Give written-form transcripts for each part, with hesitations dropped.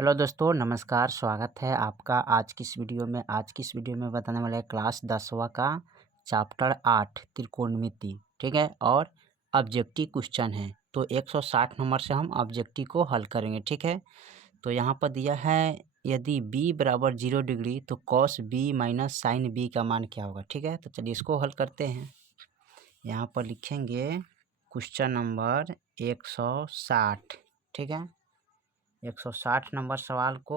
Hello दोस्तों, नमस्कार। स्वागत है आपका आज की इस वीडियो में बताने वाला है क्लास 10वां का चैप्टर 8 त्रिकोणमिति। ठीक है, और ऑब्जेक्टिव क्वेश्चन है तो 160 नंबर से हम ऑब्जेक्टिव को हल करेंगे। ठीक है, तो यहाँ पर दिया है यदि b बराबर 0 डिग्री तो cos b minus sine b का मान क्या होगा। ठीक है, तो चलिए इसको हल करते हैं। यहाँ पर लिखेंगे क्वेश्चन नंबर 160। ठीक है, 160 नंबर सवाल को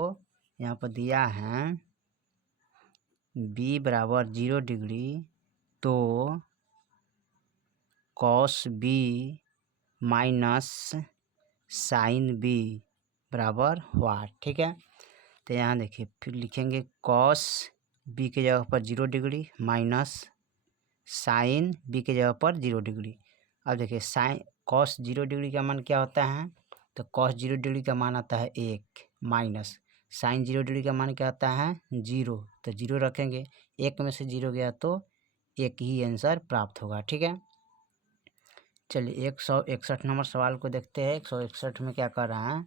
यहाँ पर दिया है b बराबर 0 डिग्री तो cos b minus sine b बराबर वाट। ठीक है, तो यहाँ देखिए फिर लिखेंगे कॉस b के जगह पर 0 डिग्री माइनस साइन b के जगह पर 0 डिग्री। अब देखिए साइन कॉस 0 डिग्री का मान क्या होता है, तो कॉस 0 डिग्री का मान आता है 1 माइनस साइन 0 डिग्री का मान क्या आता है 0, तो 0 रखेंगे, 1 में से 0 गया तो 1 ही आंसर प्राप्त होगा। ठीक है, चलिए 161 नंबर सवाल को देखते हैं। 161 में क्या कर रहा है,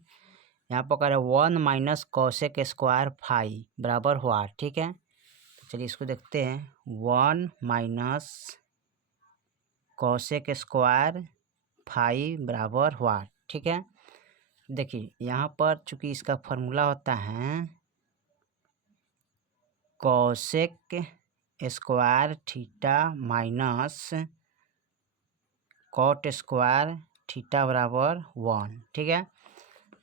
यहाँ पर कह रहा है 1 माइनस कॉसेक स्क्वायर फाई बराबर हुआ। ठीक है, तो चलिए इसको देखते हैं। 1 माइनस कॉसेक स्क्वायर फाई बराबर हुआ। ठीक है, देखिए यहाँ पर चूंकि इसका फॉर्मूला होता है cosec square theta minus cot square theta बराबर 1। ठीक है,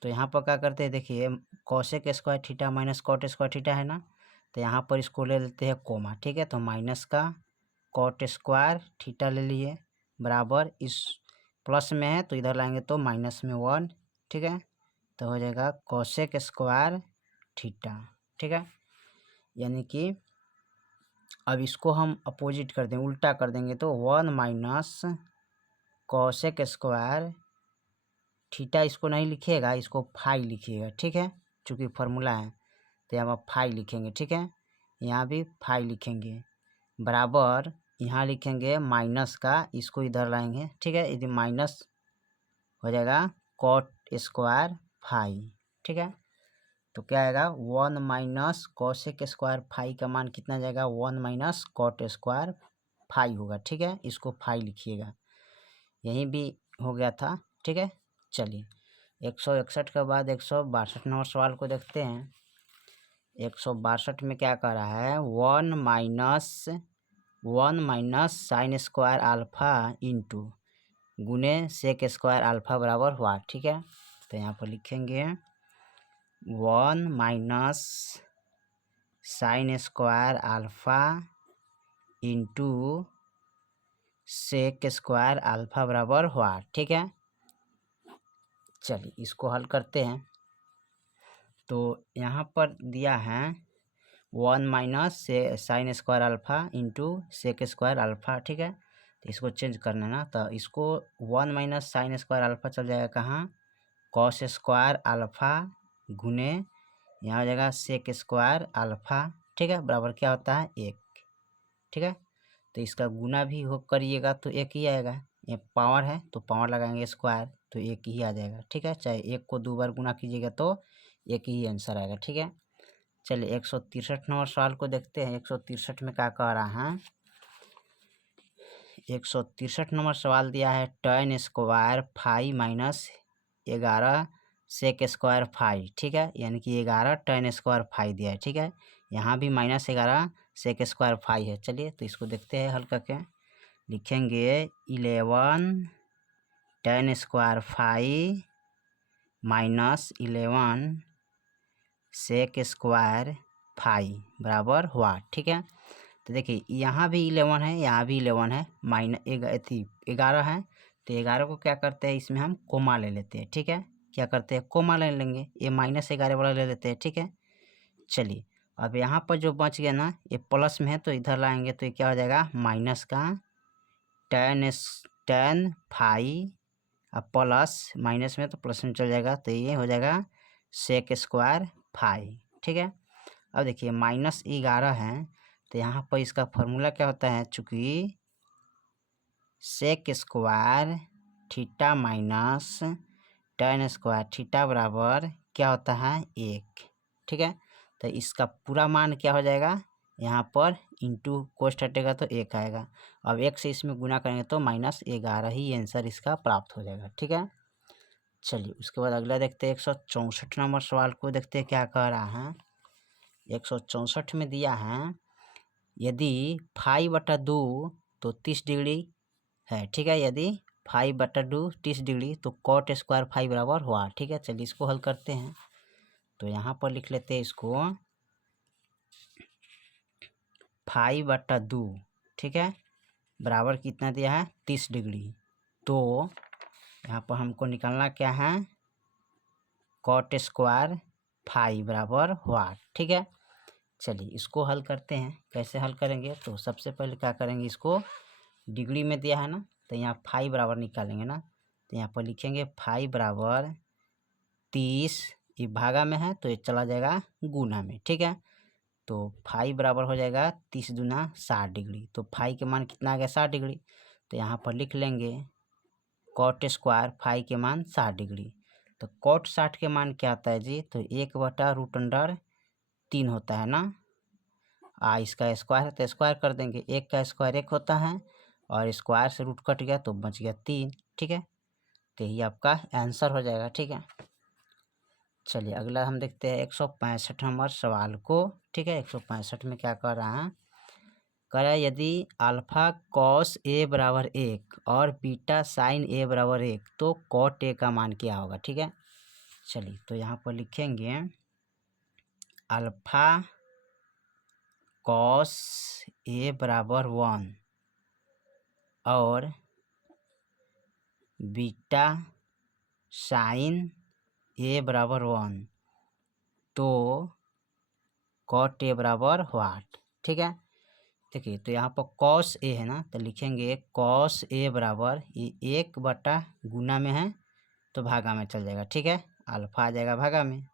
तो यहाँ पर क्या करते हैं, देखिए cosec square theta minus cot square theta है ना, तो यहाँ पर इसको ले लेते हैं कोमा। ठीक है, तो माइनस का कॉट स्क्वायर थीटा ले लिए बराबर, इस प्लस में है तो इधर लाएंगे तो माइनस में 1। ठीक है, तो हो जाएगा कॉसेक स्क्वायर थीटा। ठीक है, यानी कि अब इसको हम अपोजिट कर देंगे, उल्टा कर देंगे तो 1 माइनस कॉसेक स्क्वायर थीटा इसको नहीं लिखिएगा, इसको फाई लिखिएगा। ठीक है, चूँकि फार्मूला है तो यहाँ पर फाई लिखेंगे। ठीक है, यहाँ भी फाई लिखेंगे बराबर, यहाँ लिखेंगे माइनस का, इसको इधर लाएंगे। ठीक है, यदि माइनस हो जाएगा कॉट स्क्वायर फाई। ठीक है, तो क्या आएगा 1 माइनस कॉसेक स्क्वायर फाई का मान कितना जाएगा, 1 माइनस कॉट स्क्वायर फाई होगा। ठीक है, इसको फाई लिखिएगा, यहीं भी हो गया था। ठीक है, चलिए 161 के बाद 162 नंबर सवाल को देखते हैं। 162 में क्या कर रहा है, 1 minus sine square alpha into गुने सेक स्क्वायर अल्फा बराबर हुआ। ठीक है, तो यहाँ पर लिखेंगे 1 minus sine square alpha into sec square alpha बराबर हुआ। ठीक है, चलिए इसको हल करते हैं। तो यहाँ पर दिया है 1 माइनस से sine square alpha into sec square alpha. ठीक है, तो इसको चेंज करना है ना, तो इसको 1 माइनस साइन स्क्वायर अल्फा चल जाएगा कहाँ, कॉस स्क्वायर अल्फा गुने यहाँ हो जाएगा सेक स्क्वायर अल्फा। ठीक है, बराबर क्या होता है 1। ठीक है, तो इसका गुना भी हो करिएगा तो 1 ही आएगा, ये पावर है तो पावर लगाएंगे स्क्वायर तो 1 ही आ जाएगा। ठीक है, चाहे 1 को 2 बार गुना कीजिएगा तो 1 ही आंसर आएगा। ठीक है, चलिए 163 नंबर सवाल को देखते हैं। 163 में क्या कह रहा है, 163 नंबर सवाल दिया है tan square phi minus 11 sec square phi. ठीक है, यानी कि 11 tan स्क्वायर फाई दिया है। ठीक है, यहाँ भी माइनस 11 सेक स्क्वायर फाई है। चलिए तो इसको देखते हैं हल करके। लिखेंगे 11 tan square phi minus 11 sec square phi बराबर हुआ। ठीक है, तो देखिए यहाँ भी 11 है, यहाँ भी 11 है, माइनस 11 है, तो 11 को क्या करते हैं, इसमें हम कोमा ले लेते हैं। ठीक है, क्या करते हैं कोमा ले लेंगे, ये माइनस 11 वाला ले लेते हैं। ठीक है, चलिए अब यहाँ पर जो बच गया ना, ये प्लस में है तो इधर लाएंगे तो ये क्या हो जाएगा माइनस का tan फाई, अब प्लस माइनस में तो प्लस में चल जाएगा, तो ये हो जाएगा सेक स्क्वायर फाई। ठीक है, अब देखिए माइनस 11 है तो यहाँ पर इसका फॉर्मूला क्या होता है, चूँकि sec square theta minus tan square theta बराबर क्या होता है 1, ठीक है। तो इसका पूरा मान क्या हो जाएगा, यहाँ पर इंटू कोष्ट हटेगा तो 1 आएगा। अब 1 से इसमें गुना करेंगे तो -11 ही आंसर इसका प्राप्त हो जाएगा, ठीक है। चलिए उसके बाद अगला देखते हैं 164 नंबर सवाल को, देखते हैं क्या कह रहा है। 164 में दिया है यदि 5/2 तो 30 डिग्री है, ठीक है। यदि 5/2 30 डिग्री तो कॉट स्क्वायर 5 बराबर हुआ, ठीक है। चलिए इसको हल करते हैं। तो यहाँ पर लिख लेते हैं इसको 5/2, ठीक है, बराबर कितना दिया है 30 डिग्री। तो यहाँ पर हमको निकालना क्या है, कॉट स्क्वायर 5 बराबर हुआ, ठीक है। चलिए इसको हल करते हैं। कैसे हल करेंगे, तो सबसे पहले क्या करेंगे, इसको डिग्री में दिया है ना, तो यहाँ 5 बराबर निकालेंगे ना। तो यहाँ पर लिखेंगे 5 बराबर 30, ये भागा में है तो ये चला जाएगा गुना में, ठीक है। तो 5 बराबर हो जाएगा 30 दूना 60 डिग्री। तो 5 के मान कितना आ गया 60 डिग्री। तो यहाँ पर लिख लेंगे कॉट स्क्वायर 5 के मान 60 डिग्री। तो कॉट 60 के मान क्या आता है जी, तो 1/√3 होता है ना। इसका स्क्वायर है तो स्क्वायर कर देंगे, 1 का स्क्वायर 1 होता है और स्क्वायर से रूट कट गया तो बच गया 3, ठीक है। तो यही आपका आंसर हो जाएगा, ठीक है। चलिए अगला हम देखते हैं 165 नंबर सवाल को, ठीक है। 165 में क्या कर रहा है, कह रहा है यदि अल्फा कॉस ए बराबर 1 और बीटा साइन ए बराबर 1 तो कॉट ए का मान क्या होगा, ठीक है। चलिए तो यहाँ पर लिखेंगे अल्फा कॉस ए बराबर 1 और बीटा साइन ए बराबर 1 तो कॉट ए बराबर व्हाट, ठीक है। देखिए तो यहाँ पर कॉस ए है ना, तो लिखेंगे कॉस ए बराबर ये 1 गुना में है तो भागा में चल जाएगा, ठीक है। अल्फा आ जाएगा भागा में,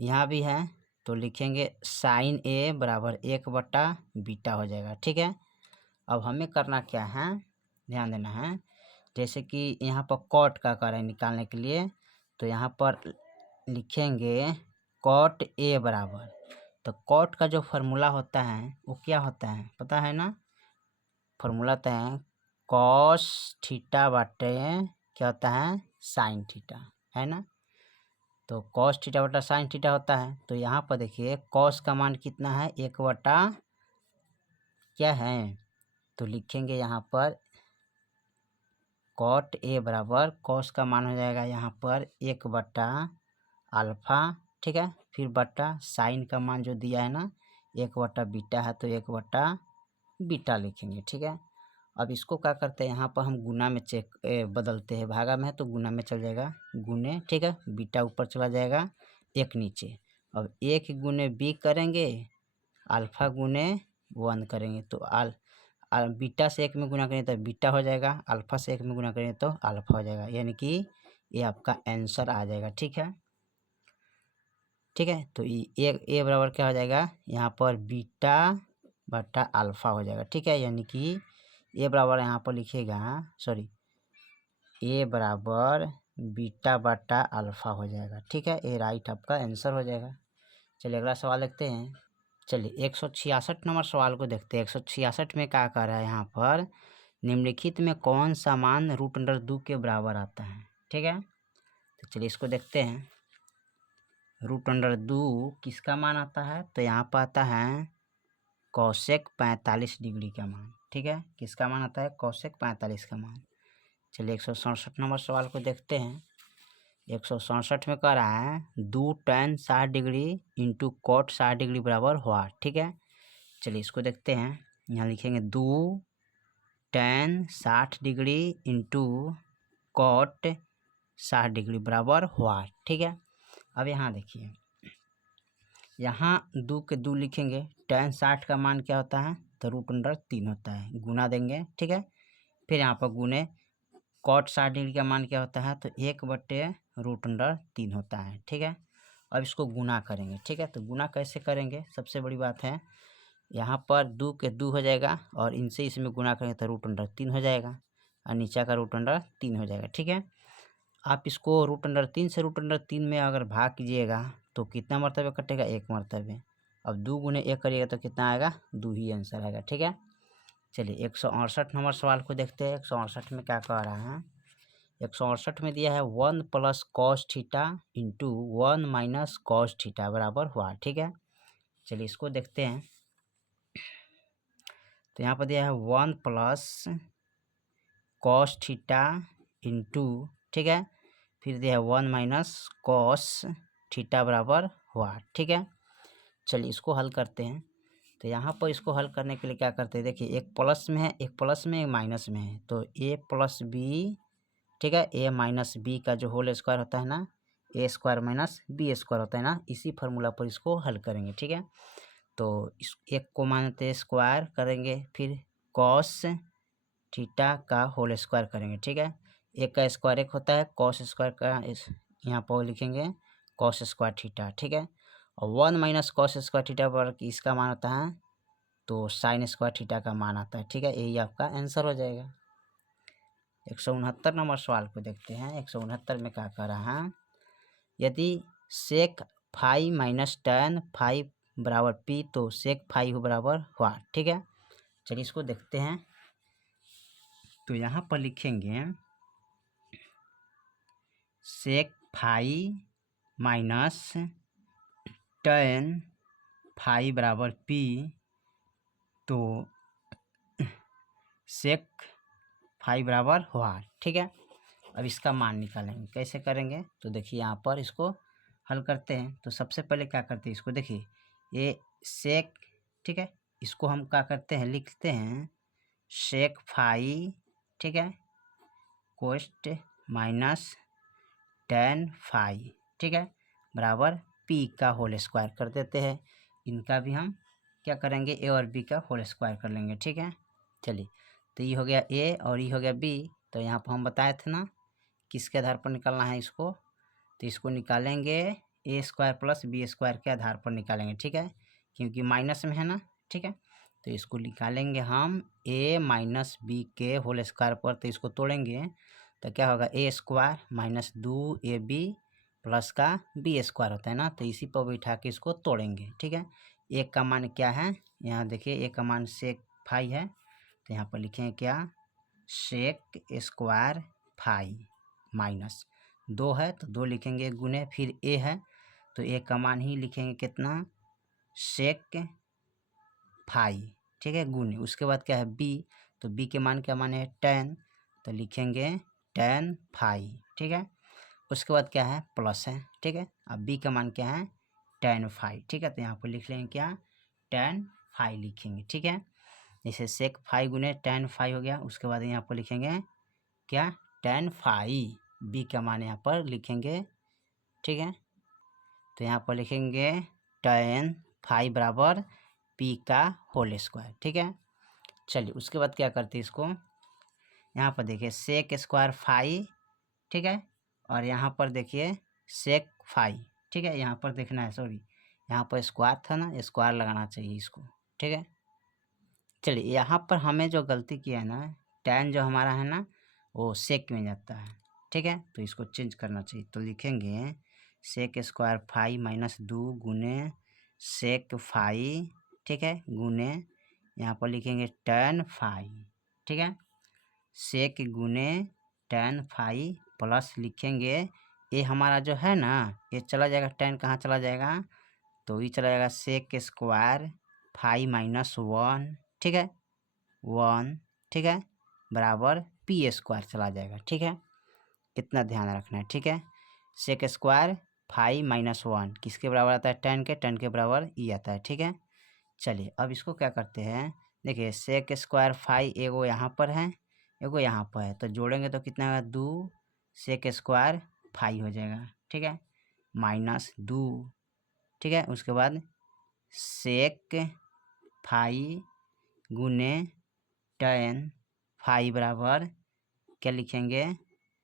यहाँ भी है तो लिखेंगे साइन ए बराबर 1/बीटा हो जाएगा, ठीक है। अब हमें करना क्या है, ध्यान देना है। जैसे कि यहाँ पर कॉट का कर रहे हैं निकालने के लिए, तो यहाँ पर लिखेंगे कॉट ए बराबर, तो कॉट का जो फार्मूला होता है वो क्या होता है पता है ना, फार्मूला होता है कॉस थीटा बटे क्या होता है साइन थीटा, है ना। तो कॉस थीटा बटा साइन थीटा होता है। तो यहाँ पर देखिए कॉस का मान कितना है 1 क्या है, तो लिखेंगे यहाँ पर कॉट ए बराबर कॉस का मान हो जाएगा यहाँ पर 1/अल्फा, ठीक है। फिर बटा साइन का मान जो दिया है ना 1/बीटा है तो 1/बीटा लिखेंगे, ठीक है। अब इसको क्या करते हैं, यहाँ पर हम गुना में बदलते हैं, भागा में है तो गुना में चल जाएगा गुने, ठीक है। बीटा ऊपर चला जाएगा 1 नीचे। अब 1 गुने बी करेंगे, अल्फा गुने 1 करेंगे तो बीटा से 1 में गुना करेंगे तो बीटा हो जाएगा, अल्फा से 1 में गुना करेंगे तो अल्फा हो जाएगा, यानी कि ये आपका आंसर आ जाएगा, ठीक है। ठीक है, तो ए बराबर क्या हो जाएगा, यहाँ पर बीटा बटा अल्फा हो जाएगा, ठीक है। यानी कि ए बराबर यहाँ पर लिखिएगा, सॉरी, ए बराबर बीटा बटा अल्फा हो जाएगा, ठीक है। ए राइट आपका आंसर हो जाएगा। चलिए अगला सवाल देखते हैं। चलिए 166 नंबर सवाल को देखते हैं। 166 में क्या कर रहा है, यहाँ पर निम्नलिखित में कौन सा मान √2 के बराबर आता है, ठीक है। तो चलिए इसको देखते हैं। √2 किसका मान आता है, तो यहाँ पर आता है कोसेक 45 डिग्री का मान, ठीक है। किसका मान आता है, कोसेक 45 का मान। चलिए 167 नंबर सवाल को देखते हैं। 167 में कह रहा है 2 tan 60 degree into cot 60 degree बराबर हुआ, ठीक है। चलिए इसको देखते हैं। यहाँ लिखेंगे 2 tan 60 degree into cot 60 degree बराबर हुआ, ठीक है। अब यहाँ देखिए, यहाँ 2 के 2 लिखेंगे, tan 60 का मान क्या होता है, तो √3 होता है, गुना देंगे, ठीक है। फिर यहाँ पर गुने कॉट 60 डिग्री का मान क्या होता है, तो 1/√3 होता है, ठीक है। अब इसको गुना करेंगे, ठीक है। तो गुना कैसे करेंगे, सबसे बड़ी बात है, यहाँ पर 2 के 2 हो जाएगा और इनसे इसमें गुना करेंगे तो √3 हो जाएगा और नीचे का √3 हो जाएगा, ठीक है। आप इसको √3 से √3 में अगर भाग कीजिएगा तो कितना मरतबे कटेगा, 1 मरतबे। अब 2 गुने 1 करिएगा तो कितना आएगा, 2 ही आंसर आएगा। ठीक है, चलिए 168 नंबर सवाल को देखते हैं। 168 में क्या कह रहा है, 168 में दिया है 1 + cos theta into 1 - cos theta बराबर हुआ। ठीक है, चलिए इसको देखते हैं। तो यहाँ पर दिया है 1 + cos थीटा इंटू, ठीक है, फिर दिया है 1 - cos थीटा बराबर हुआ। ठीक है, चलिए इसको हल करते हैं। तो यहाँ पर इसको हल करने के लिए क्या करते हैं, देखिए एक प्लस में है, एक प्लस में, एक माइनस में है। तो a + b, ठीक है, a - b का जो होल स्क्वायर होता है ना, a² - b² होता है ना, इसी फार्मूला पर इसको हल करेंगे। ठीक है, तो इस एक को मानते स्क्वायर करेंगे, फिर कॉस थीटा का होल स्क्वायर करेंगे। ठीक है, एक का स्क्वायर एक होता है, कॉस स्क्वायर का यहाँ पर लिखेंगे कॉस स्क्वायर थीटा। ठीक है, और 1 - cos स्क्वायर थीटा पर इसका मान होता है तो साइन स्क्वायर थीटा का मान आता है। ठीक है, यही आपका आंसर हो जाएगा। 169 नंबर सवाल को देखते हैं। 169 में क्या कह रहा है, यदि sec phi minus tan phi बराबर p तो सेक फाई बराबर हुआ। ठीक है, चलिए इसको देखते हैं। तो यहाँ पर लिखेंगे sec phi minus tan phi बराबर p, तो सेक फाई बराबर हुआ। ठीक है, अब इसका मान निकालेंगे, कैसे करेंगे, तो देखिए यहाँ पर इसको हल करते हैं। तो सबसे पहले क्या करते हैं, इसको देखिए ये सेक, ठीक है, इसको हम क्या करते हैं, लिखते हैं सेक फाई, ठीक है, कोस्ट माइनस tan फाई, ठीक है, बराबर p का होल स्क्वायर कर देते हैं। इनका भी हम क्या करेंगे, a और b का होल स्क्वायर कर लेंगे। ठीक है, चलिए तो ये हो गया a और ये हो गया b। तो यहाँ पर हम बताए थे ना किसके आधार पर निकालना है इसको, तो इसको निकालेंगे a² + b² के आधार पर निकालेंगे। ठीक है, क्योंकि माइनस में है ना। ठीक है, तो इसको निकालेंगे हम a - b के होल स्क्वायर पर, तो इसको तोड़ेंगे तो क्या होगा, a² - 2ab प्लस का b² होता है ना, तो इसी पर बैठा के इसको तोड़ेंगे। ठीक है, एक का मान क्या है, यहाँ देखिए एक का मान सेक फाई है, तो यहाँ पर लिखेंगे क्या, सेक स्क्वायर फाई माइनस 2 है तो 2 लिखेंगे गुने, फिर a है तो a का मान ही लिखेंगे कितना, सेक फाई, ठीक है, गुने, उसके बाद क्या है b, तो b के मान क्या मान है tan, तो लिखेंगे tan फाई। ठीक है, उसके बाद क्या है प्लस है। ठीक है, अब b का मान क्या है tan फाई। ठीक है, तो यहाँ पर लिख लेंगे क्या, tan फाई लिखेंगे। ठीक है, जैसे सेक फाई गुने tan फाई हो गया। उसके बाद यहाँ पर लिखेंगे क्या, tan फाई, b का मान यहाँ पर लिखेंगे। ठीक है, तो यहाँ पर लिखेंगे tan फाई बराबर p का होल स्क्वायर। ठीक है, चलिए उसके बाद क्या करते हैं इसको, यहाँ पर देखिए सेक स्क्वायर फाई, ठीक है, और यहाँ पर देखिए सेक फाई। ठीक है, यहाँ पर देखना है, सॉरी यहाँ पर स्क्वायर था ना, स्क्वायर लगाना चाहिए इसको। ठीक है, चलिए यहाँ पर हमें जो गलती किया है ना, tan जो हमारा है ना वो सेक में जाता है। ठीक है, तो इसको चेंज करना चाहिए, तो लिखेंगे सेक स्क्वायर फाई माइनस 2 गुने सेक फाई, ठीक है, गुने यहाँ पर लिखेंगे tan फाई। ठीक है, सेक गुने tan फाई प्लस लिखेंगे ये हमारा जो है ना, ये चला जाएगा, tan कहाँ चला जाएगा, तो ये चला जाएगा सेक स्क्वायर फाई माइनस 1, ठीक है, 1, ठीक है, बराबर p² चला जाएगा। ठीक है, इतना ध्यान रखना है। ठीक है, सेक स्क्वायर फाई माइनस 1 किसके बराबर आता है, tan के, tan के बराबर ई आता है। ठीक है, चलिए अब इसको क्या करते हैं, देखिए सेक स्क्वायर फाई एगो यहाँ पर है, एगो यहाँ पर है, तो जोड़ेंगे तो कितना होगा, 2 सेक स्क्वायर फाई हो जाएगा। ठीक है, माइनस 2, ठीक है, उसके बाद सेक फाई गुने tan फाई बराबर क्या लिखेंगे,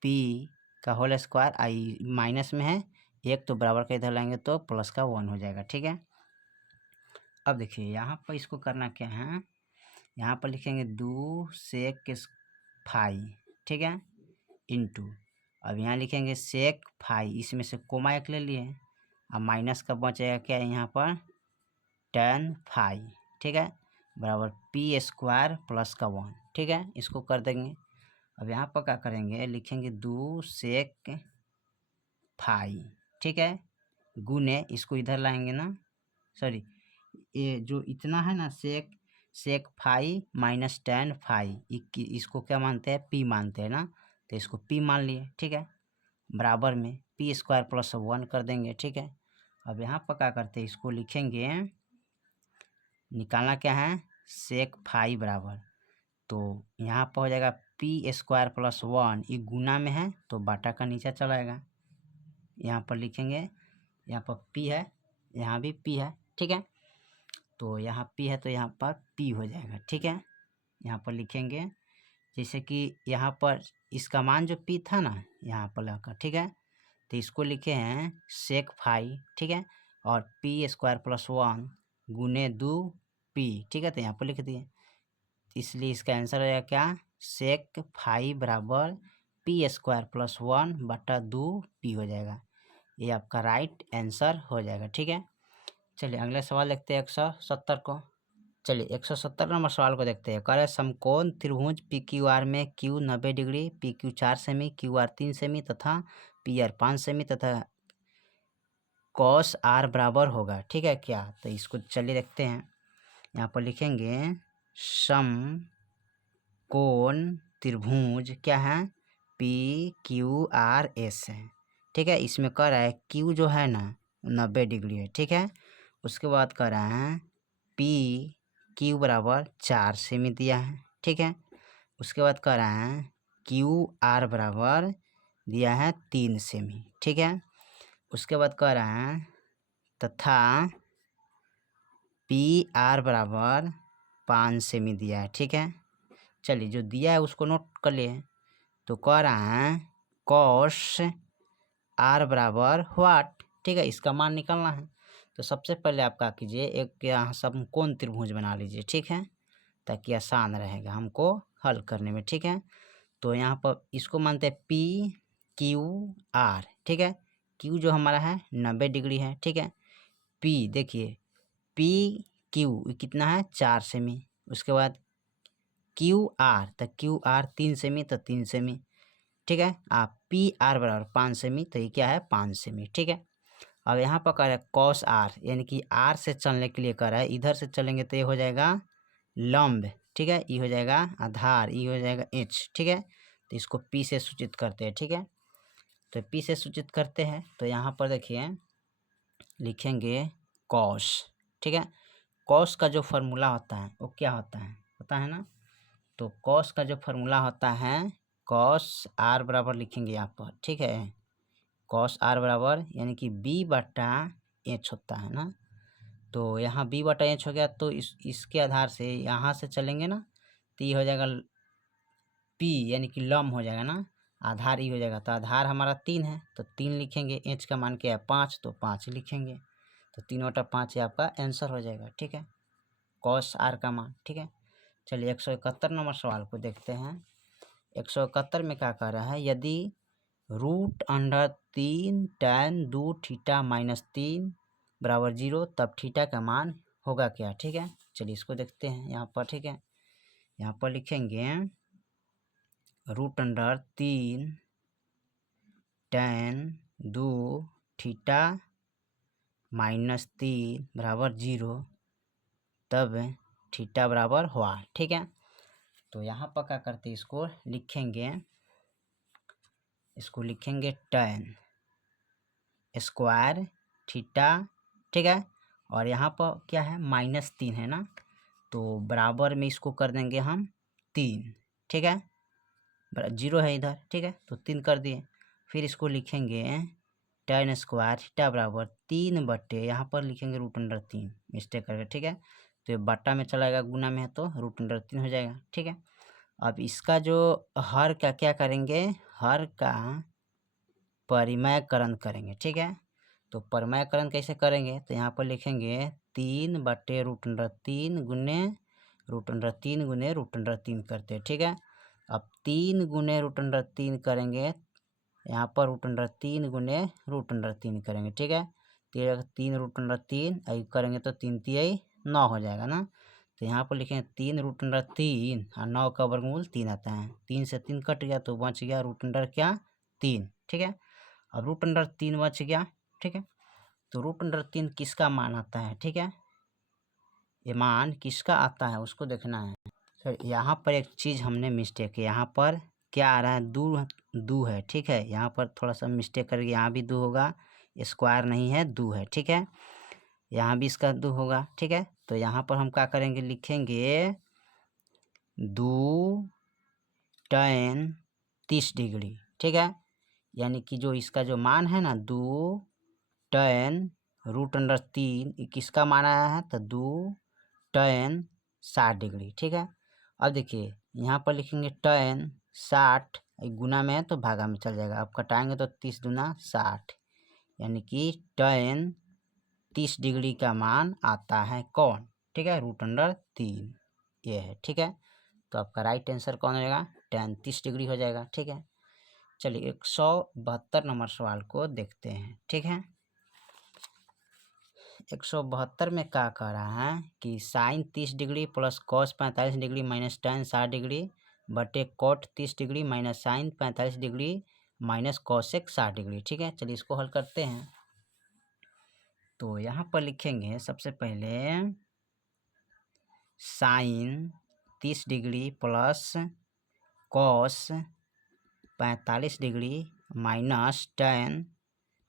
p का होल स्क्वायर, आई माइनस में है एक, तो बराबर का इधर लाएंगे तो प्लस का 1 हो जाएगा। ठीक है, अब देखिए यहाँ पर इसको करना क्या है, यहाँ पर लिखेंगे 2 सेक फाई, ठीक है, इंटू, अब यहाँ लिखेंगे सेक फाई, इसमें से कोमा एक ले लिए, अब माइनस का बचेगा क्या है यहाँ पर tan फाई, ठीक है, बराबर पी स्क्वायर प्लस का 1, ठीक है, इसको कर देंगे। अब यहाँ पर क्या करेंगे, लिखेंगे 2 सेक फाई, ठीक है, गुने इसको इधर लाएंगे ना, सॉरी ये जो इतना है ना sec phi minus tan phi, इसको क्या मानते हैं पी मानते हैं ना, तो इसको पी मान लिए, ठीक है, बराबर में पी स्क्वायर प्लस 1 कर देंगे, ठीक है। अब यहाँ पर क्या करते हैं, इसको लिखेंगे, निकालना क्या है सेक फाई बराबर, तो यहाँ पर हो जाएगा पी स्क्वायर प्लस 1, ये गुना में है तो बाटा का नीचे चला जाएगा, यहाँ पर लिखेंगे, यहाँ पर पी है, यहाँ भी पी है, ठीक है, तो यहाँ पी है तो यहाँ पर पी हो जाएगा, ठीक है। यहाँ पर लिखेंगे जैसे कि यहाँ पर इसका मान जो पी था ना यहाँ पर लगा, ठीक है, तो इसको लिखे हैं सेक फाई, ठीक है, और पी स्क्वायर प्लस 1 गुने 2 पी, ठीक है, तो यहाँ पर लिख दिए, इसलिए इसका आंसर हो जाएगा क्या सेक फाई बराबर पी स्क्वायर प्लस 1 बटा 2 पी हो जाएगा, ये आपका राइट आंसर हो जाएगा, ठीक है। चलिए अगले सवाल देखते हैं 170 को। चलिए 170 नंबर सवाल को देखते हैं। कह रहे समकोण त्रिभुज पी क्यू आर में Q 90 degree, P Q 4 semi, Q R 3 semi तथा पी आर 5 सेमी तथा कॉस आर बराबर होगा, ठीक है क्या, तो इसको चलिए देखते हैं। यहाँ पर लिखेंगे समकोण त्रिभुज क्या है पी क्यू आर एस है, ठीक है, इसमें कह रहा है क्यू जो है ना 90 डिग्री है, ठीक है, उसके बाद कह रहा है पी क्यू बराबर 4 सेमी दिया है, ठीक है, उसके बाद कह रहा है क्यू आर बराबर दिया है 3 सेमी, ठीक है, उसके बाद कह रहा है तथा पी आर बराबर 5 सेमी दिया है, ठीक है। चलिए जो दिया है उसको नोट कर लिए, तो कह रहा है कॉस आर बराबर व्हाट, ठीक है, इसका मान निकालना है, तो सबसे पहले आप क्या कीजिए एक यहाँ समकोण त्रिभुज बना लीजिए, ठीक है, ताकि आसान रहेगा हमको हल करने में, ठीक है। तो यहाँ पर इसको मानते हैं पी क्यू आर, ठीक है, क्यू जो हमारा है 90 डिग्री है, ठीक है, पी देखिए पी क्यू कितना है 4 सेमी, उसके बाद क्यू आर तो क्यू आर 3 सेमी तो 3 सेमी, ठीक है, आप पी आर बराबर 5 सेमी तो ये क्या है 5 सेमी, ठीक है। अब यहाँ पर कह रहा है कॉस आर, यानी कि आर से चलने के लिए कह रहा है, इधर से चलेंगे तो ये हो जाएगा लंब, ठीक है, ये हो जाएगा आधार, ये हो जाएगा एच, ठीक है, तो इसको पी से सूचित करते हैं, ठीक है, तो पी से सूचित करते हैं, तो यहाँ पर देखिए लिखेंगे कॉस, ठीक है, कॉस का जो फॉर्मूला होता है वो क्या होता है पता है ना, तो कॉस का जो फॉर्मूला होता है कॉस आर बराबर लिखेंगे यहाँ पर, ठीक है, कॉस आर बराबर यानी कि बी बटा एच होता है ना, तो यहाँ बी बटा एच हो गया, तो इसके आधार से यहाँ से चलेंगे ना तो ये हो जाएगा पी यानी कि लम हो जाएगा ना, आधार ही हो जाएगा, तो आधार हमारा 3 है तो 3 लिखेंगे, एच का मान क्या है 5 तो 5 लिखेंगे, तो 3 बटा 5 आपका आंसर हो जाएगा, ठीक है, कॉस आर का मान, ठीक है। चलिए 171 नंबर सवाल को देखते हैं। 171 में क्या कह रहा है, यदि √3 tan 2 थीटा माइनस 3 बराबर 0 तब थीटा का मान होगा क्या, ठीक है। चलिए इसको देखते हैं यहाँ पर, ठीक है, यहाँ पर लिखेंगे √3 tan 2 थीटा माइनस 3 बराबर 0 तब थीटा बराबर हुआ, ठीक है। तो यहाँ पर क्या करते हैं, इसको लिखेंगे tan स्क्वायर थीटा, ठीक है, और यहाँ पर क्या है -3 है ना, तो बराबर में इसको कर देंगे हम 3, ठीक है, 0 है इधर, ठीक है, तो 3 कर दिए, फिर इसको लिखेंगे tan स्क्वायर थीटा बराबर 3 बटे यहाँ पर लिखेंगे √3 मिस्टेक करके, ठीक है, तो ये बट्टा में चला जाएगा, गुना में है तो √3 हो जाएगा, ठीक है। अब इसका जो हर का क्या करेंगे, हर का परिमयकरण करेंगे, ठीक है, तो परिमयकरण कैसे करेंगे, तो यहाँ पर लिखेंगे 3 बटे √3 गुने √3 करते हैं, ठीक है। अब 3 गुने √3 करेंगे यहाँ पर √3 गुने √3 करेंगे, ठीक है। तो 3 √3 करेंगे तो 3 3 9 हो जाएगा ना। तो यहाँ पर लिखेंगे 3 √3 और 9 का वर्गमूल 3 आता है। 3 से 3 कट गया तो बच गया √3, ठीक है। अब √3 बच गया, ठीक है। तो √3 किसका मान आता है, ठीक है। ये मान किसका आता है उसको देखना है। सर यहाँ पर एक चीज़ हमने मिस्टेक है, यहाँ पर क्या आ रहा है, दू है, ठीक है। यहाँ पर थोड़ा सा मिस्टेक करके यहाँ भी दू होगा, स्क्वायर नहीं है दू है, ठीक है। यहाँ भी इसका दू होगा, ठीक है। तो यहाँ पर हम क्या करेंगे, लिखेंगे 2 tan 30 डिग्री, ठीक है। यानी कि जो इसका जो मान है ना 2 tan √3 किसका मान आया है, तो 2 tan 60 डिग्री, ठीक है। अब देखिए यहाँ पर लिखेंगे tan 60 गुना में है तो भागा में चल जाएगा। अब कटाएंगे तो 30 दूना 60, यानी कि tan 30 डिग्री का मान आता है कौन, ठीक है, √3 ये है, ठीक है। तो आपका राइट आंसर कौन हो जाएगा, tan 30 डिग्री हो जाएगा, ठीक है। चलिए 172 नंबर सवाल को देखते हैं, ठीक है। 172 में क्या कह रहा है कि sine 30 degree plus cos 45 degree minus tan 60 degree बटे cot 30 degree minus sine 45 degree minus cosec 60 degree, ठीक है। चलिए इसको हल करते हैं। तो यहाँ पर लिखेंगे सबसे पहले sine 30 degree plus cos 45 degree minus tan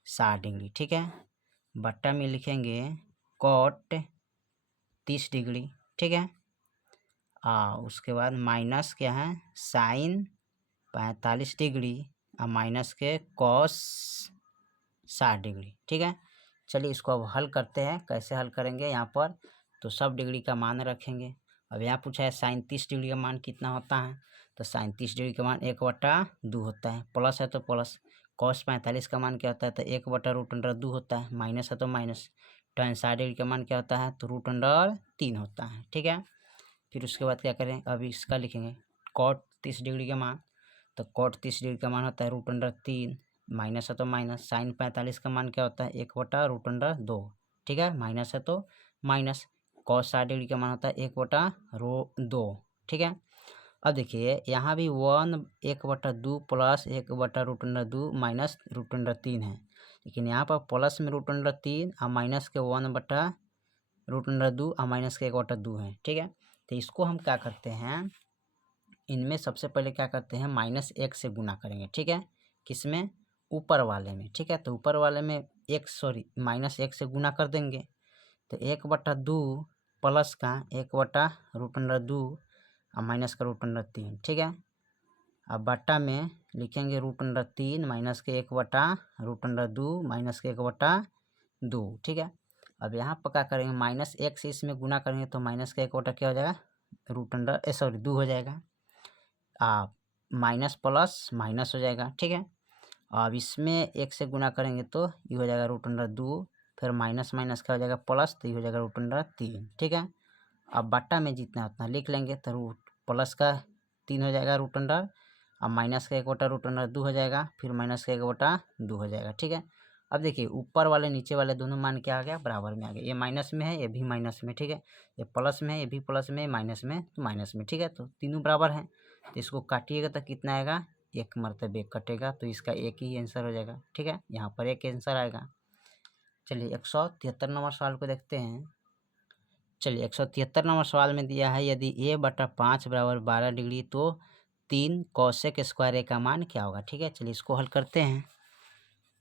60 degree, ठीक है। बट्टा में लिखेंगे कॉट 30 डिग्री, ठीक है। उसके बाद माइनस क्या है, साइन 45 डिग्री और माइनस के कॉस 60 डिग्री, ठीक है। चलिए इसको अब हल करते हैं। कैसे हल करेंगे, यहाँ पर तो सब डिग्री का मान रखेंगे। अब यहाँ पूछा है साइन 30 डिग्री का मान कितना होता है, तो साइन 30 डिग्री का मान 1/2 होता है, प्लस है तो प्लस। कॉस 45 का मान क्या होता है, तो 1/√2 होता है, माइनस है तो माइनस। tan 60 डिग्री का मान क्या होता है, तो √3 होता है, ठीक है। फिर उसके बाद क्या करें, अभी इसका लिखेंगे कॉट 30 डिग्री का मान, तो कॉट 30 डिग्री का मान होता है √3, माइनस है तो माइनस। साइन 45 का मान क्या होता है, 1/√2, ठीक है, माइनस है तो माइनस। कॉस 60 डिग्री का मान होता है 1/2, ठीक है। अब देखिए यहाँ भी 1/2 प्लस 1/√2 माइनस √3 है, लेकिन यहाँ पर प्लस में √3 और माइनस के 1/√2 और माइनस के 1/2 है, ठीक है। तो इसको हम क्या करते हैं, इनमें सबसे पहले क्या करते हैं, -1 से गुना करेंगे, ठीक है। किसमें, ऊपर वाले में, ठीक है। तो ऊपर वाले में -1 से गुना कर देंगे, तो 1/2 प्लस का 1/√2 और माइनस का √3, ठीक है। अब बट्टा में लिखेंगे √3 माइनस के 1/√2 माइनस के 1/2, ठीक है। अब यहाँ पर क्या करेंगे, -1 से इसमें गुना करेंगे तो माइनस का 1 क्या हो जाएगा, 2 हो जाएगा। माइनस प्लस माइनस हो जाएगा, ठीक है। अब इसमें 1 से गुना करेंगे तो ये हो जाएगा √2, फिर माइनस माइनस क्या हो जाएगा प्लस, तो ये हो जाएगा √3, ठीक है। अब बट्टा में जितना उतना लिख लेंगे, तो प्लस का 3 हो जाएगा √, अब माइनस का 1/√2 हो जाएगा, फिर माइनस का 1/2 हो जाएगा, ठीक है। अब देखिए ऊपर वाले नीचे वाले दोनों मान क्या आ गया, बराबर में आ गया। ये माइनस में है, ये भी माइनस में, ठीक है। ये प्लस में है, ये भी प्लस में, माइनस में तो माइनस में, ठीक है। तो तीनों बराबर हैं, तो इसको काटिएगा तो कितना आएगा, 1 मरतबे कटेगा, तो इसका एक ही आंसर हो जाएगा, ठीक है। यहाँ पर एक आंसर आएगा। चलिए 173 नंबर सवाल को देखते हैं। चलिए 173 नंबर सवाल में दिया है, यदि a/5 बराबर 12 डिग्री तो 3 कॉसेक स्क्वायर a का मान क्या होगा, ठीक है। चलिए इसको हल करते हैं।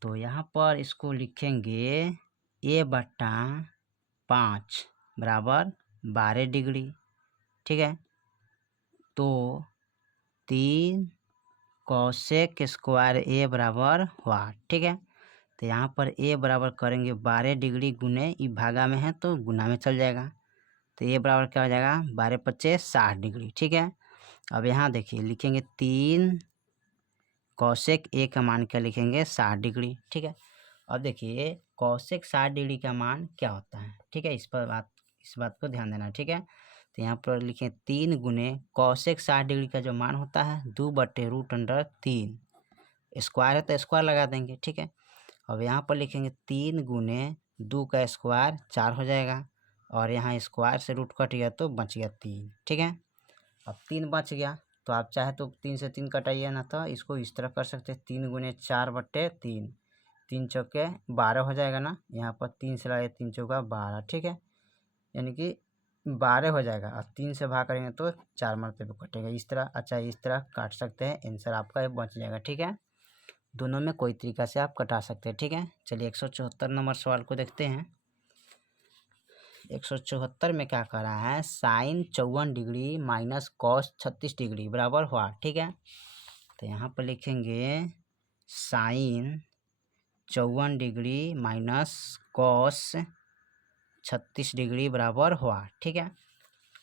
तो यहाँ पर इसको लिखेंगे a/5 बराबर 12 डिग्री, ठीक है। तो 3 कॉसेक स्क्वायर a बराबर हुआ, ठीक है। तो यहाँ पर a बराबर करेंगे 12 डिग्री गुने, ये भागा में है तो गुना में चल जाएगा, तो a बराबर क्या हो जाएगा, 12×5 = 60 डिग्री, ठीक है। अब यहाँ देखिए लिखेंगे 3 कॉसेक a का मान क्या लिखेंगे, 60 डिग्री, ठीक है। अब देखिए कॉसेक 60 डिग्री का मान क्या होता है, ठीक है। इस बात को ध्यान देना, ठीक है। तो यहाँ पर लिखें 3 गुने कॉसेक 60 डिग्री का जो मान होता है 2/√3, स्क्वायर है तो स्क्वायर लगा देंगे, ठीक है। अब यहाँ पर लिखेंगे 3 गुने 2 का स्क्वायर 4 हो जाएगा, और यहाँ स्क्वायर से रूट कट गया तो बच गया 3, ठीक है। अब 3 बच गया, तो आप चाहे तो 3 से 3 कटाइए, ना तो इसको इस तरह कर सकते हैं 3 गुने 4 बट्टे 3, 3 चौके 12 हो जाएगा ना। यहाँ पर 3 से लगाए 3 चौका 12, ठीक है, यानी कि 12 हो जाएगा। और 3 से भाग करेंगे तो 4 मरतबे कटेगा, इस तरह। अच्छा, इस तरह काट सकते हैं, आंसर आपका ये बच जाएगा, ठीक है। दोनों में कोई तरीका से आप कटा सकते हैं, ठीक है। चलिए 174 नंबर सवाल को देखते हैं। 174 में क्या कर रहा है, sine 54 degree minus cos 36 degree बराबर हुआ, ठीक है। तो यहाँ पर लिखेंगे sine 54 degree minus cos 36 degree बराबर हुआ, ठीक है।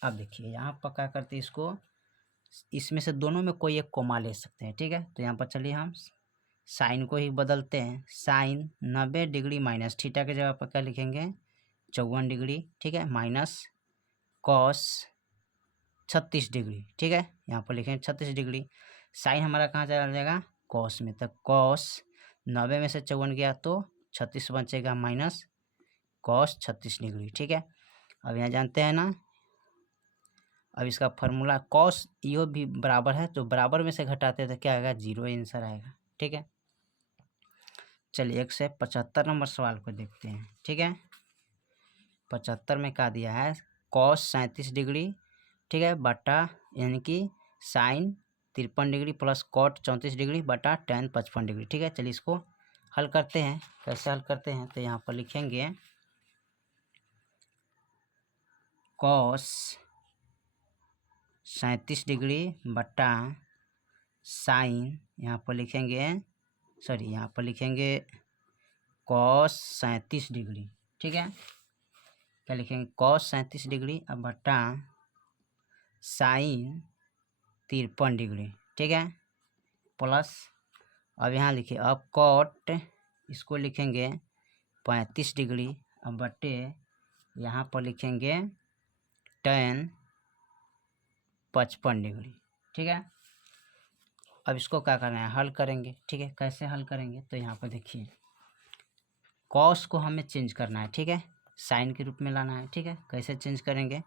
अब देखिए यहाँ पर क्या करते हैं, इसको इसमें से दोनों में कोई एक कोमा ले सकते हैं, ठीक है। तो यहाँ पर चलिए हम साइन को ही बदलते हैं, साइन 90 डिग्री माइनस थीटा के जगह पर क्या लिखेंगे 54 डिग्री, ठीक है, माइनस कॉस 36 डिग्री, ठीक है। यहाँ पर लिखेंगे 36 डिग्री। साइन हमारा कहाँ चला जाएगा, कॉस में, तो कॉस 90 में से 54 गया तो 36 बचेगा माइनस कॉस 36 डिग्री, ठीक है। अब यहाँ जानते हैं ना, अब इसका फार्मूला कॉस यो भी बराबर है, तो बराबर में से घटाते तो क्या आएगा, 0 आंसर आएगा, ठीक है। चलिए 175 नंबर सवाल को देखते हैं, ठीक है। 75 में क्या दिया है, कॉस 37 डिग्री, ठीक है, बटा यानी कि sine 53 degree plus cot 34 degree बटा टेन 55 डिग्री, ठीक है। चलिए इसको हल करते हैं। कैसे हल करते हैं, तो यहाँ पर लिखेंगे कॉस 37 डिग्री बटा साइन, यहाँ पर लिखेंगे यहाँ पर लिखेंगे कॉस 37 डिग्री, ठीक है। क्या लिखेंगे, कॉस 37 डिग्री अब बटा साइन 53 डिग्री, ठीक है, प्लस अब यहाँ लिखिए अब कॉट, इसको लिखेंगे 35 डिग्री अब बटे यहाँ पर लिखेंगे टेन 55 डिग्री, ठीक है। अब इसको क्या करना है, हल करेंगे, ठीक है। कैसे हल करेंगे, तो यहाँ पर देखिए कॉस को हमें चेंज करना है, ठीक है, साइन के रूप में लाना है, ठीक है। कैसे चेंज करेंगे,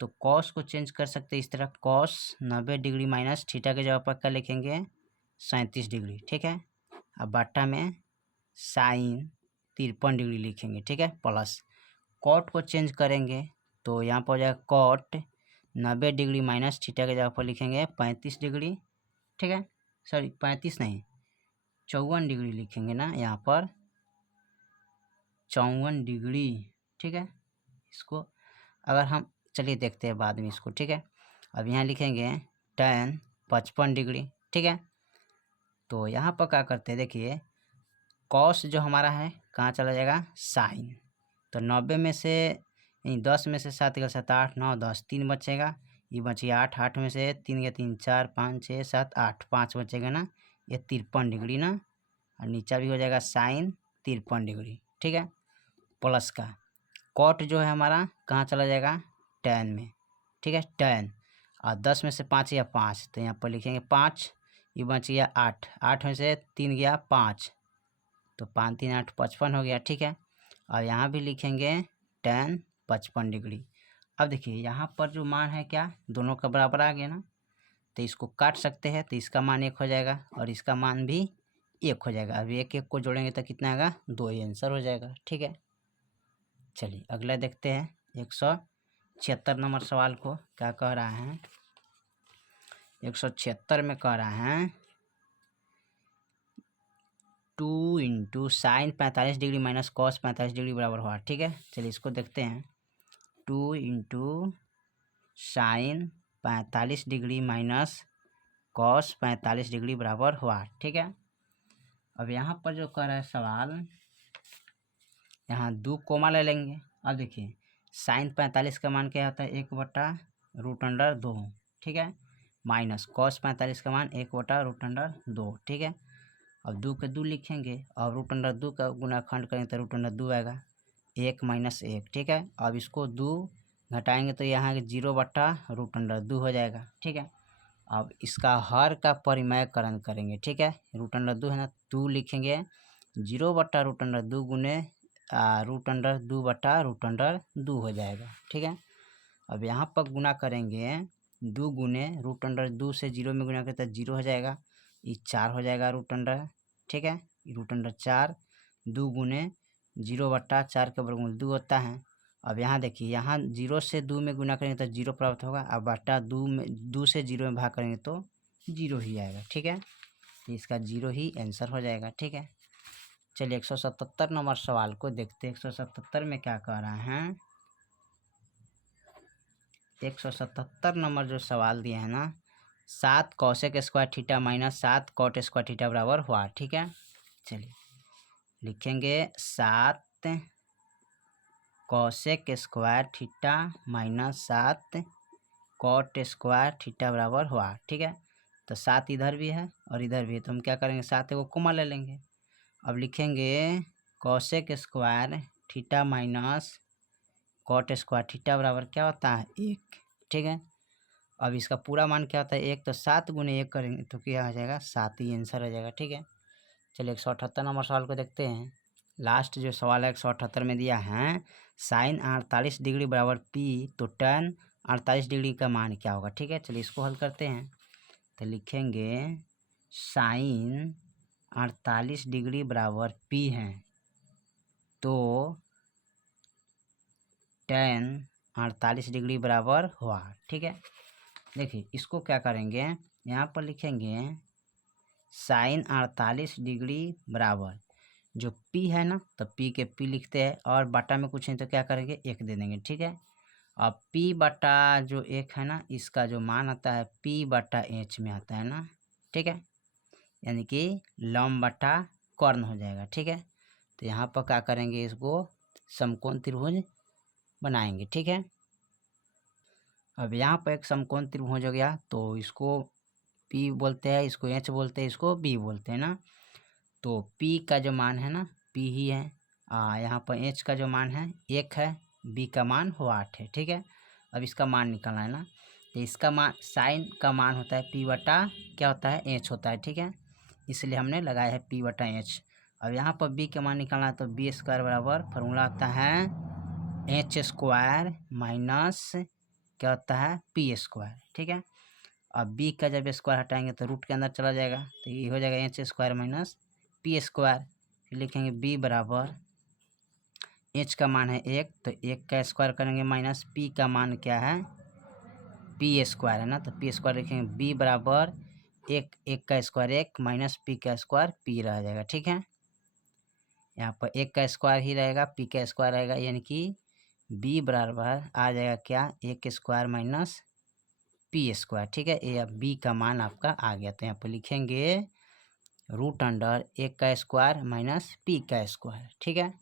तो कॉस को चेंज कर सकते हैं इस तरह, कॉस 90 डिग्री माइनस थीटा के जगह पर क्या लिखेंगे 37 डिग्री, ठीक है। अब बट्टा में साइन 53 डिग्री लिखेंगे, ठीक है, प्लस कॉट को चेंज करेंगे तो यहाँ पर हो जाएगा कॉट 90 डिग्री माइनस थीटा के जगह पर लिखेंगे 35 डिग्री, ठीक है, सॉरी 35 नहीं 54 डिग्री लिखेंगे ना, यहाँ पर 54 डिग्री, ठीक है। इसको अगर हम चलिए देखते हैं बाद में इसको, ठीक है। अब यहाँ लिखेंगे टेन 55 डिग्री, ठीक है। तो यहाँ पर क्या करते हैं, देखिए कॉस जो हमारा है कहाँ चला जाएगा, साइन, तो 90 में से 10 में से 7 गया 7 8 9 10 3 बचेगा, ये बच गया 8, 8 में से 3 गया 3 4 5 6 7 8 5 बचेगा ना, ये 53 डिग्री ना, और नीचा भी हो जाएगा साइन 53 डिग्री, ठीक है, प्लस का कॉट जो है हमारा कहाँ चला जाएगा टेन में, ठीक है, टेन, और 10 में से 5 या 5 तो यहाँ पर लिखेंगे 5, ये बच गया 8, 8 में से 3 गया 5 तो 5 3 8 55 हो गया, ठीक है। और यहाँ भी लिखेंगे टेन 55 डिग्री। अब देखिए यहाँ पर जो मान है क्या दोनों का बराबर आ गया ना, तो इसको काट सकते हैं, तो इसका मान 1 हो जाएगा और इसका मान भी 1 हो जाएगा। अब एक एक को जोड़ेंगे तो कितना आएगा 2 ही आंसर हो जाएगा, ठीक है। चलिए अगला देखते हैं 176 नंबर सवाल को क्या कह रहा है। 176 में कह रहा है 2 into sine 45 degree minus cos 45 degree बराबर हुआ, ठीक है। चलिए इसको देखते हैं 2 into sine 45 degree minus cos 45 degree बराबर हुआ, ठीक है। अब यहाँ पर जो कह रहा है सवाल, यहाँ 2 कोमा ले लेंगे। अब देखिए साइन 45 का मान क्या होता है 1/√2, ठीक है, माइनस कॉस 45 का मान 1/√2, ठीक है। अब 2 के 2 लिखेंगे और √2 का गुणाखंड करेंगे तो √2 आएगा, 1 माइनस 1, ठीक है। अब इसको 2 घटाएंगे तो यहाँ 0/√2 हो जाएगा, ठीक है। अब इसका हर का परिमयकरण करेंगे, ठीक है। रूट अंडर 2 है ना, 2 लिखेंगे 0/√2 गुने √2/√2 हो जाएगा, ठीक है। अब यहाँ पर गुना करेंगे 2 गुने √2 से 0 में गुना करते 0 हो जाएगा, ये 4 हो जाएगा रूट अंडर, ठीक है। √4 2 गुने 0/4 के वर्गमूल 2 होता है। अब यहाँ देखिए, यहाँ 0 से 2 में गुना करेंगे तो 0 प्राप्त होगा, अब बटा 2 से 0 में भाग करेंगे तो 0 ही आएगा, ठीक है। तो इसका 0 ही आंसर हो जाएगा, ठीक है। चलिए 177 नंबर सवाल को देखते हैं। 177 में क्या कह रहा है, 177 नंबर जो सवाल दिए हैं ना, 7 cosec square theta minus 7 cot square theta बराबर हुआ, ठीक है। चलिए लिखेंगे 7 cosec square theta minus 7 cot square theta बराबर हुआ, ठीक है। तो 7 इधर भी है और इधर भी है, तो हम क्या करेंगे 7 को कॉमन ले लेंगे। अब लिखेंगे cosec square theta minus cot square theta बराबर क्या होता है 1, ठीक है। अब इसका पूरा मान क्या होता है 1, तो 7 गुने 1 करेंगे तो क्या हो जाएगा 7 ही आंसर हो जाएगा, ठीक है। चलिए 178 नंबर सवाल को देखते हैं। लास्ट जो सवाल है 178 में दिया है साइन 48 डिग्री बराबर पी, तो tan 48 डिग्री का मान क्या होगा, ठीक है। चलिए इसको हल करते हैं। तो लिखेंगे साइन 48 डिग्री बराबर पी है, तो tan 48 डिग्री बराबर हुआ, ठीक है। देखिए इसको क्या करेंगे, यहाँ पर लिखेंगे साइन 48 डिग्री बराबर जो P है ना, तो P के P लिखते हैं और बटा में कुछ नहीं तो क्या करेंगे 1 दे देंगे, ठीक है। अब P बटा जो 1 है ना, इसका जो मान आता है P/H में आता है ना, ठीक है। यानी कि लंब बटा कर्ण हो जाएगा, ठीक है। तो यहाँ पर क्या करेंगे, इसको समकोण त्रिभुज बनाएंगे, ठीक है। अब यहाँ पर एक समकोण त्रिभुज हो गया, तो इसको P बोलते हैं, इसको H बोलते हैं, इसको B बोलते हैं ना। तो P का जो मान है ना P ही है, यहाँ पर H का जो मान है 1 है, B का मान 8 है, ठीक है। अब इसका मान निकालना है ना, तो इसका मान साइन का मान होता है P बटा क्या होता है H होता है, ठीक है। इसलिए हमने लगाया है P/H। अब यहाँ पर B का मान निकालना है, तो B² बराबर फार्मूला आता है H² माइनस क्या होता है P², ठीक है। अब B का जब स्क्वायर हटाएंगे तो रूट के अंदर चला जाएगा, तो ये हो जाएगा H² माइनस P²। फिर लिखेंगे B बराबर H का मान है 1, तो 1 का स्क्वायर करेंगे माइनस P का मान क्या है P² है ना, तो P² लिखेंगे B बराबर 1 का स्क्वायर 1 माइनस P का स्क्वायर P रह जाएगा, ठीक है। यहाँ पर 1 का स्क्वायर ही रहेगा, P का स्क्वायर रहेगा, यानी कि B बराबर आ जाएगा क्या 1² माइनस P², ठीक है। ये अब B का मान आपका आ गया, तो यहाँ पर लिखेंगे √1 का स्क्वायर माइनस P का स्क्वायर, ठीक है,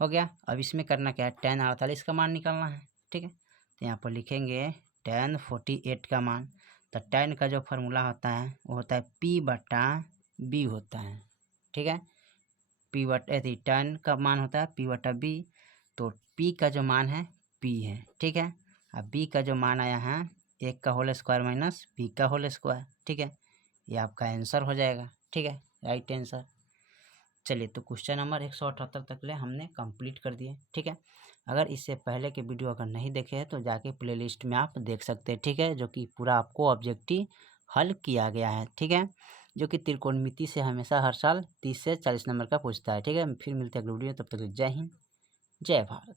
हो गया। अब इसमें करना क्या है, tan 48 का मान निकालना है, ठीक है। तो यहाँ पर लिखेंगे tan 48 का मान, तो tan का जो फार्मूला होता है वो होता है P/B होता है, ठीक है। tan का मान होता है P/B, तो P का जो मान है P है, ठीक है। अब B का जो मान आया है 1 का होल स्क्वायर माइनस P का होल स्क्वायर, ठीक है। ये आपका आंसर हो जाएगा, ठीक है, राइट आंसर। चलिए तो क्वेश्चन नंबर 178 तक ले हमने कंप्लीट कर दिए, ठीक है। अगर इससे पहले के वीडियो अगर नहीं देखे हैं तो जाके प्लेलिस्ट में आप देख सकते हैं, ठीक है, जो कि पूरा आपको ऑब्जेक्टिव हल किया गया है, ठीक है, जो कि त्रिकोणमिति से हमेशा हर साल 30 से 40 नंबर का पूछता है, ठीक है। फिर मिलते हैं अगले वीडियो, तब तक जय हिंद जय भारत।